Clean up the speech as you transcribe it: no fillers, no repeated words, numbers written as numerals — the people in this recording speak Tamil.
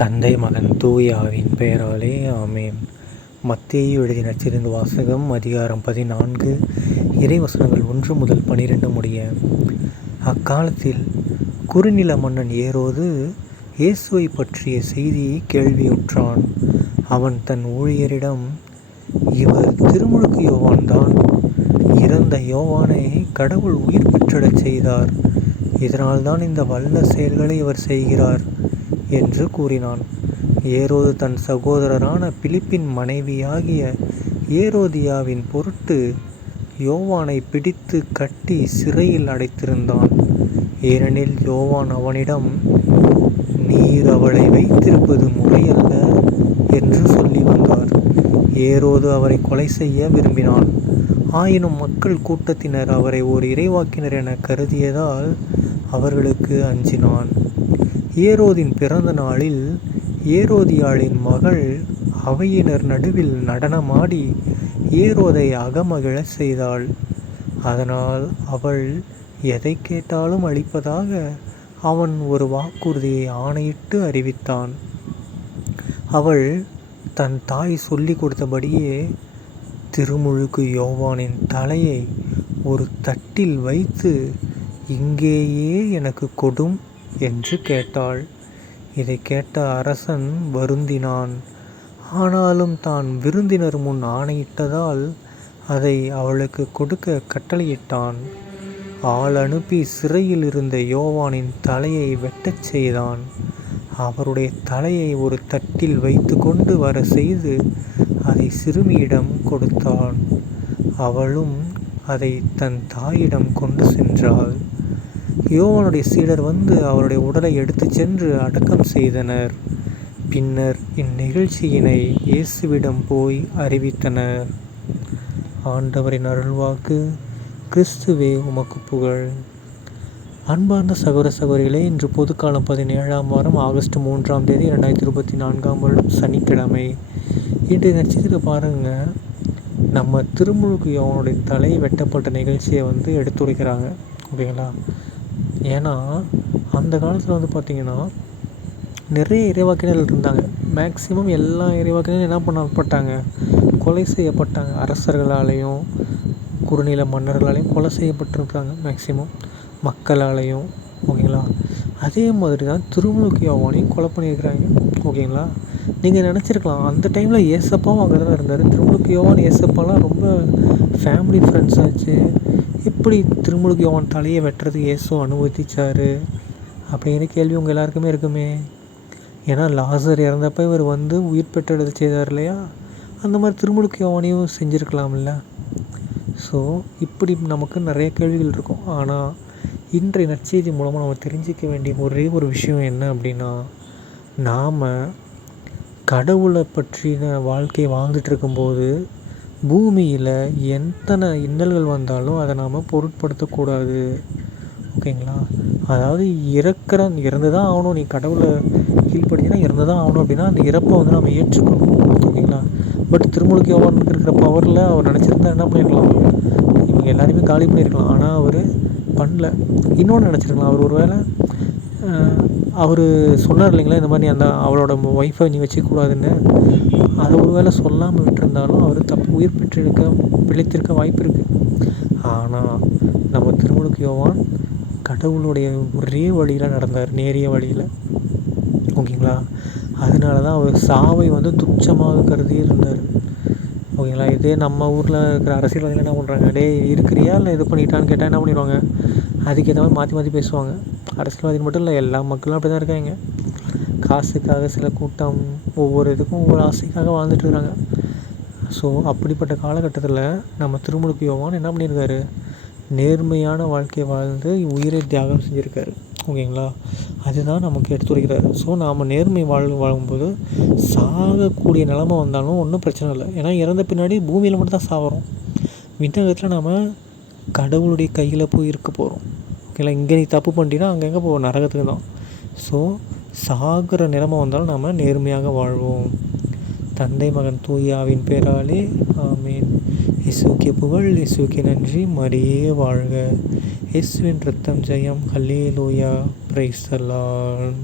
தந்தை மகன் தூய ஆவியின் பெயராலே ஆமென். மத்தேயு எழுதிய நற்செய்தியிலிருந்து வாசகம். அதிகாரம் 14, இறைவசனங்கள் 1 முதல் 12 முடிய. அக்காலத்தில் குறுநில மன்னன் ஏரோது இயேசுவை பற்றிய செய்தியை கேள்வியுற்றான். அவன் தன் ஊழியரிடம், இவர் திருமுழுக்கு யோவான்தான். இறந்த யோவானை கடவுள் உயிர் பெற்றடச் செய்தார். இதனால்தான் இந்த வல்ல செயல்களை இவர் செய்கிறார் என்று கூறினான். ஏரோது தன் சகோதரரான பிலிப்பின் மனைவியாகிய ஏரோதியாவின் பொருட்டு யோவானை பிடித்து கட்டி சிறையில் அடைத்திருந்தான். ஏனெனில் யோவான் அவனிடம், நீர் அவளை வைத்திருப்பது முறையல்ல என்று சொல்லி வந்தார். ஏரோது அவரை கொலை செய்ய விரும்பினான். ஆயினும் மக்கள் கூட்டத்தினர் அவரை ஒரு இறைவாக்கினர் என கருதியதால் அவர்களுக்கு அஞ்சினான். ஏரோதின் பிறந்த நாளில் ஏரோதியாளின் மகள் அவையினர் நடுவில் நடனமாடி ஏரோதை அகமகிழ செய்தாள். அதனால் அவள் எதை கேட்டாலும் அளிப்பதாக அவன் ஒரு வாக்குறுதியை ஆணையிட்டு அறிவித்தான். அவள் தன் தாய் சொல்லி கொடுத்தபடியே திருமுழுக்கு யோவானின் தலையை ஒரு தட்டில் வைத்து, இங்கேயே எனக்கு கொடும் என்று கேட்டாள். இதை கேட்ட அரசன் வருந்தினான். ஆனாலும் தான் விருந்தினர் முன் ஆணையிட்டதால் அதை அவளுக்கு கொடுக்க கட்டளையிட்டான். ஆள் அனுப்பி சிறையில் இருந்த யோவானின் தலையை வெட்டச் செய்தான். அவருடைய தலையை ஒரு தட்டில் வைத்து கொண்டு வர செய்து அதை சிறுமியிடம் கொடுத்தான். அவளும் அதை தன் தாயிடம் கொண்டு சென்றாள். யோவானுடைய சீடர் வந்து அவருடைய உடலை எடுத்து சென்று அடக்கம் செய்தனர். பின்னர் இந்நிகழ்ச்சியினை இயேசுவிடம் போய் அறிவித்தனர். ஆண்டவரின் அருள்வாக்கு. கிறிஸ்துவே உமக்கு புகழ். அன்பார்ந்த சகோதர சகோதரிகளே, இன்று பொதுக்காலம் 17ஆம் வாரம் ஆகஸ்ட் 3ஆம் தேதி 2024 வருடம் சனிக்கிழமை. இன்றைய நட்சத்திரத்தை பாருங்கள். நம்ம திருமுழுக்கு யோவானுடைய தலை வெட்டப்பட்ட நிகழ்ச்சியை எடுத்துரைக்கிறாங்க. ஓகேங்களா? ஏன்னா அந்த காலத்தில் பார்த்திங்கன்னா நிறைய இறைவாக்கினர்கள் இருந்தாங்க. மேக்சிமம் எல்லா இறைவாக்கினரும் என்ன பண்ணப்பட்டாங்க? கொலை செய்யப்பட்டாங்க. அரசர்களாலேயும் குறுநில மன்னர்களாலேயும் கொலை செய்யப்பட்டிருக்காங்க. மேக்சிமம் மக்களாலேயும். ஓகேங்களா? அதே மாதிரி தான் திருமுழுக்கு யோவானையும் கொலை பண்ணியிருக்கிறாங்க. ஓகேங்களா? நீங்கள் நினச்சிருக்கலாம், அந்த டைமில் ஏசப்பாவும் அங்கே தான் இருந்தார். திருமுழுக்கு யோவான் ஏசப்பாலாம் ரொம்ப ஃபேமிலி ஃப்ரெண்ட்ஸ் ஆச்சு. எப்படி திருமுழுக்கு யோவான் தலையை வெட்டுறதுக்கு இயேசு அனுமதிச்சார் அப்படிங்கிற கேள்வி உங்கள் எல்லாருக்குமே இருக்குமே. ஏன்னா லாசர் இறந்தப்போ இவர் உயிர் பெற்றெடுத்து செய்தார் இல்லையா? அந்த மாதிரி திருமுழுக்கு யோவானையும் செஞ்சுருக்கலாம்ல. ஸோ இப்படி நமக்கு நிறைய கேள்விகள் இருக்கும். ஆனால் இன்றைய நற்செய்தி மூலமாக நம்ம தெரிஞ்சிக்க வேண்டிய ஒரே ஒரு விஷயம் என்ன அப்படின்னா, நாம் கடவுளை பற்றின வாழ்க்கை வாழ்ந்துட்டு இருக்கும்போது பூமியில் எத்தனை இன்னல்கள் வந்தாலும் அதை நாம் பொருட்படுத்தக்கூடாது. ஓகேங்களா? அதாவது இறந்து தான் ஆகணும். நீ கடவுளை கீழ்ப்படிஞ்சினா இறந்து தான் ஆகணும் அப்படின்னா அந்த இறப்பை நம்ம ஏற்றுக்கணும். ஓகேங்களா? பட் திருமுழுக்கு யோவானுக்கு இருக்கிற பவரில் அவர் நினச்சிருந்தா என்ன பண்ணியிருக்கலாம்? இவங்க எல்லாருமே காலி பண்ணியிருக்கலாம். ஆனால் அவர் பண்ணல. இன்னொன்று நினச்சிருக்கலாம். அவர் ஒரு வேளை அவர் சொன்னார் இல்லைங்களா, இந்த மாதிரி நீ அவளோட ஒய்ஃபை நீ வச்சுக்கூடாதுன்னு. அதை ஒரு வேளை சொல்லாமல் விட்டுருந்தாலும் அவர் உயிர் பிழைத்திருக்க வாய்ப்பு இருக்குது. ஆனால் நம்ம திருமுழுக்கு யோவான் கடவுளுடைய ஒரே வழியில் நடந்தார், நேரிய வழியில். ஓகேங்களா? அதனால தான் அவர் சாவை துச்சமாக கருதி இருந்தார். ஓகேங்களா? இதே நம்ம ஊரில் இருக்கிற அரசியல்வாதிகள் என்ன பண்ணுறாங்க? இருக்கிறியா இல்லை இது பண்ணிட்டான்னு கேட்டால் என்ன பண்ணிடுவாங்க? அதுக்கேற்ற மாதிரி மாற்றி மாற்றி பேசுவாங்க. அரசியல்வாதி மட்டும் இல்லை, எல்லா மக்களும் அப்படி தான் இருக்காங்க. காசுக்காக சில கூட்டம் ஒவ்வொரு இதுக்கும் ஒவ்வொரு ஆசைக்காக வாழ்ந்துட்டு இருக்காங்க. ஸோ அப்படிப்பட்ட காலகட்டத்தில் நம்ம திருமுழுக்கு யோவான் என்ன பண்ணியிருக்காரு? நேர்மையான வாழ்க்கை வாழ்ந்து உயிரை தியாகம் செஞ்சுருக்காரு. ஓகேங்களா? அதுதான் நமக்கு எடுத்துரைக்கிறாரு. ஸோ நாம் நேர்மை வாழும்போது சாகக்கூடிய நிலமை வந்தாலும் ஒன்றும் பிரச்சனை இல்லை. ஏன்னா இறந்த பின்னாடி பூமியில் மட்டும் தான் சாகிறோம். விண்ணகத்தில் நாம் கடவுளுடைய கையில் போய் இருக்க போகிறோம். ஓகேங்களா? இங்கே நீ தப்பு பண்ணிட்டீங்கன்னா அங்கே எங்கே போவோம்? நரகத்துக்கு தான். ஸோ சாகிற நிலைமை வந்தாலும் நாம் நேர்மையாக வாழ்வோம். தந்தை மகன் தூய ஆவியின் பெயராலே ஆமென். இயேசுவுக்கே புகழ். இயேசுவுக்கே நன்றி. மரியே வாழ்க. இயேசுவின் இரத்தம் ஜெயம். ஹல்லேலூயா. Praise the Lord.